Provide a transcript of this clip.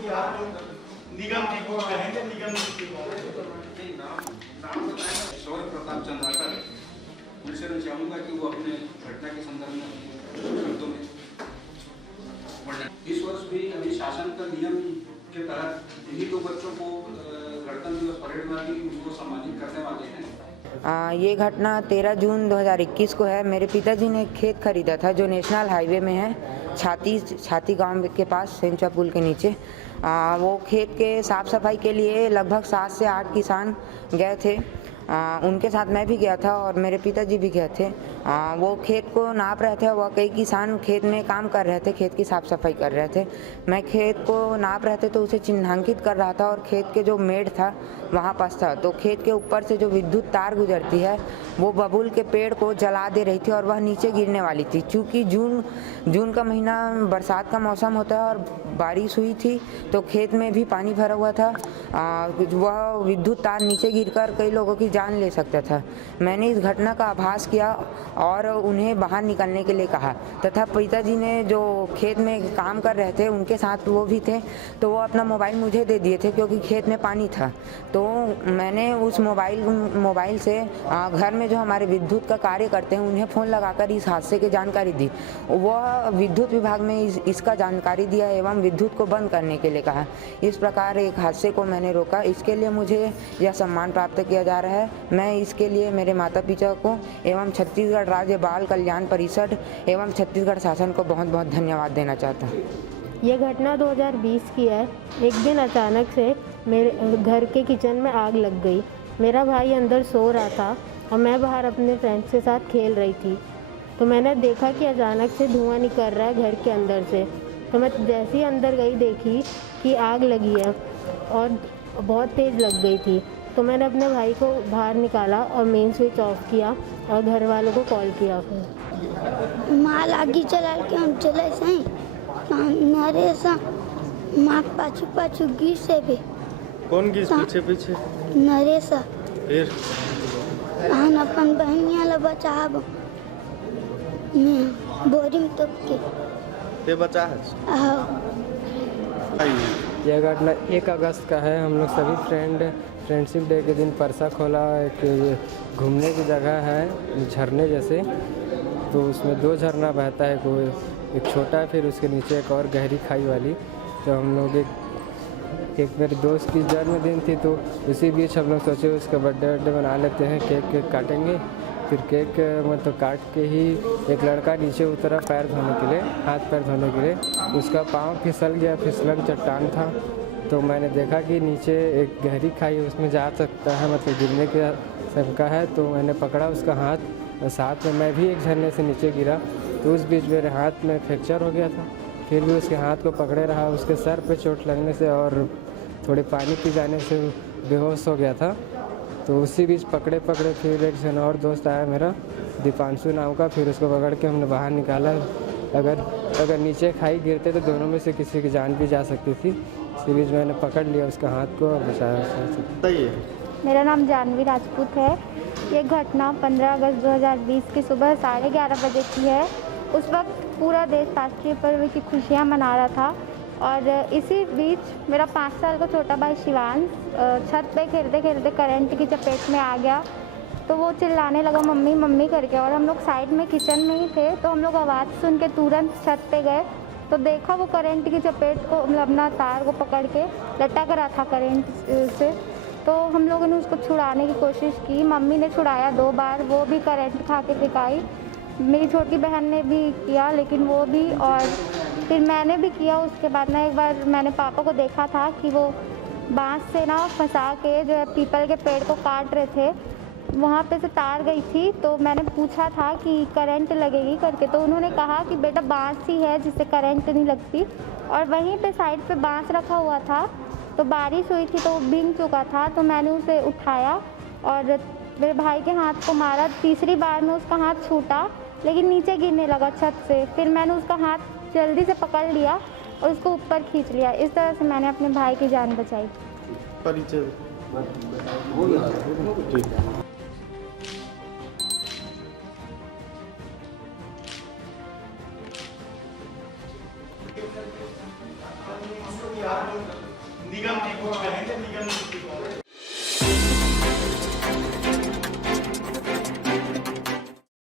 निगम की कहेंगे निगम शौर्य प्रताप चंद्राकर उनसे मैं चाहूँगा कि वो अपने घटना के संदर्भ में शब्दों में इस वर्ष भी अभी शासन का नियम के तहत इन्हीं दो बच्चों को गणतंत्र दिवस परेड में भी उनको सम्मानित करने वाले हैं। ये घटना 13 जून 2021 को है। मेरे पिताजी ने खेत खरीदा था जो नेशनल हाईवे में है, छाती गांव के पास सेंचा पुल के नीचे। वो खेत के साफ़ सफाई के लिए लगभग 7 से 8 किसान गए थे। उनके साथ मैं भी गया था और मेरे पिताजी भी गए थे। वो खेत को नाप रहे थे। वह कई किसान खेत में काम कर रहे थे, खेत की साफ़ सफाई कर रहे थे। मैं खेत को नाप रहे थे तो उसे चिन्हांकित कर रहा था और खेत के जो मेड़ था वहाँ पास था। तो खेत के ऊपर से जो विद्युत तार गुजरती है वो बबूल के पेड़ को जला दे रही थी और वह नीचे गिरने वाली थी। चूँकि जून का महीना बरसात का मौसम होता है और बारिश हुई थी तो खेत में भी पानी भरा हुआ था। वह विद्युत तार नीचे गिरकर कई लोगों की जान ले सकता था। मैंने इस घटना का आभास किया और उन्हें बाहर निकलने के लिए कहा तथा पिताजी ने जो खेत में काम कर रहे थे उनके साथ वो भी थे, तो वो अपना मोबाइल मुझे दे दिए थे क्योंकि खेत में पानी था। तो मैंने उस मोबाइल से घर में जो हमारे विद्युत का कार्य करते हैं उन्हें फ़ोन लगाकर इस हादसे की जानकारी दी। वह विद्युत विभाग में इसका जानकारी दिया एवं विद्युत को बंद करने के लिए कहा। इस प्रकार एक हादसे को मैंने रोका। इसके लिए मुझे यह सम्मान प्राप्त किया जा रहा है। मैं इसके लिए मेरे माता पिता को एवं छत्तीसगढ़ राज्य बाल कल्याण परिषद एवं छत्तीसगढ़ शासन को बहुत बहुत धन्यवाद देना चाहता हूँ। ये घटना 2020 की है। एक दिन अचानक से मेरे घर के किचन में आग लग गई। मेरा भाई अंदर सो रहा था और मैं बाहर अपने फ्रेंड्स के साथ खेल रही थी। तो मैंने देखा कि अचानक से धुआं निकल रहा है घर के अंदर से। तो मैं जैसे ही अंदर गई देखी कि आग लगी है और बहुत तेज़ लग गई थी। तो मैंने अपने भाई को बाहर निकाला और मेन स्विच ऑफ किया और घर वालों को कॉल किया। फिर माल आगे चला के हम चले सही नरेशा माँ पाछू गिर से भी कौन गिर पीछे नरेशा फिर हम अपन बहनिया ला बचाब मैं बोरी में तब के ते बचा है। यह घटना 1 अगस्त का है। हम लोग सभी फ्रेंडशिप डे के दिन परसा खोला एक घूमने की जगह है झरने जैसे, तो उसमें 2 झरना बहता है। कोई एक छोटा है फिर उसके नीचे एक और गहरी खाई वाली। तो हम लोग एक मेरे दोस्त की जन्मदिन थी तो उसी बीच हम लोग सोचे उसका बर्थडे बना लेते हैं, केक काटेंगे। फिर केक मतलब काट के ही एक लड़का नीचे उतरा पैर धोने के लिए, हाथ पैर धोने के लिए। उसका पाँव फिसल गया, फिसलन चट्टान था। तो मैंने देखा कि नीचे एक गहरी खाई है, उसमें जा सकता है, मतलब गिरने के शंका है। तो मैंने पकड़ा उसका हाथ और साथ में मैं भी एक झरने से नीचे गिरा। तो उस बीच मेरे हाथ में फ्रैक्चर हो गया था। फिर भी उसके हाथ को पकड़े रहा। उसके सर पे चोट लगने से और थोड़े पानी पी जाने से बेहोश हो गया था। तो उसी बीच पकड़े फिर एक जन और दोस्त आया मेरा दीपांशु नाम का, फिर उसको पकड़ के हमने बाहर निकाला। अगर नीचे खाई गिरते तो दोनों में से किसी की जान भी जा सकती थी। इसी बीच मैंने पकड़ लिया उसका हाथ को और बचाया। मेरा नाम जानवी राजपूत है। ये घटना 15 अगस्त 2020 की सुबह 11:30 बजे की है। उस वक्त पूरा देश राष्ट्रीय पर्व की खुशियाँ मना रहा था और इसी बीच मेरा 5 साल का छोटा भाई शिवांश छत पे खेलते खेलते करंट की चपेट में आ गया। तो वो चिल्लाने लगा मम्मी मम्मी करके, और हम लोग साइड में किचन में ही थे। तो हम लोग आवाज़ सुन के तुरंत छत पे गए तो देखा वो करंट की चपेट को, मतलब अपना तार को पकड़ के लटक रहा था करंट से। तो हम लोगों ने उसको छुड़ाने की कोशिश की। मम्मी ने छुड़ाया 2 बार, वो भी करंट खा के दिखाई। मेरी छोटी बहन ने भी किया लेकिन वो भी, और फिर मैंने भी किया। उसके बाद ना एक बार मैंने पापा को देखा था कि वो बांस से ना फंसा के जो है पीपल के पेड़ को काट रहे थे, वहाँ पे से तार गई थी। तो मैंने पूछा था कि करंट लगेगी करके, तो उन्होंने कहा कि बेटा बांस ही है जिससे करंट नहीं लगती। और वहीं पे साइड पे बांस रखा हुआ था, तो बारिश हुई थी तो वो भीग चुका था। तो मैंने उसे उठाया और मेरे भाई के हाथ को मारा। तीसरी बार में उसका हाथ छूटा लेकिन नीचे गिरने लगा छत से। फिर मैंने उसका हाथ जल्दी से पकड़ लिया और उसको ऊपर खींच लिया। इस तरह से मैंने अपने भाई की जान बचाई। परिचय निगम की कुछ कहेंगे निगम की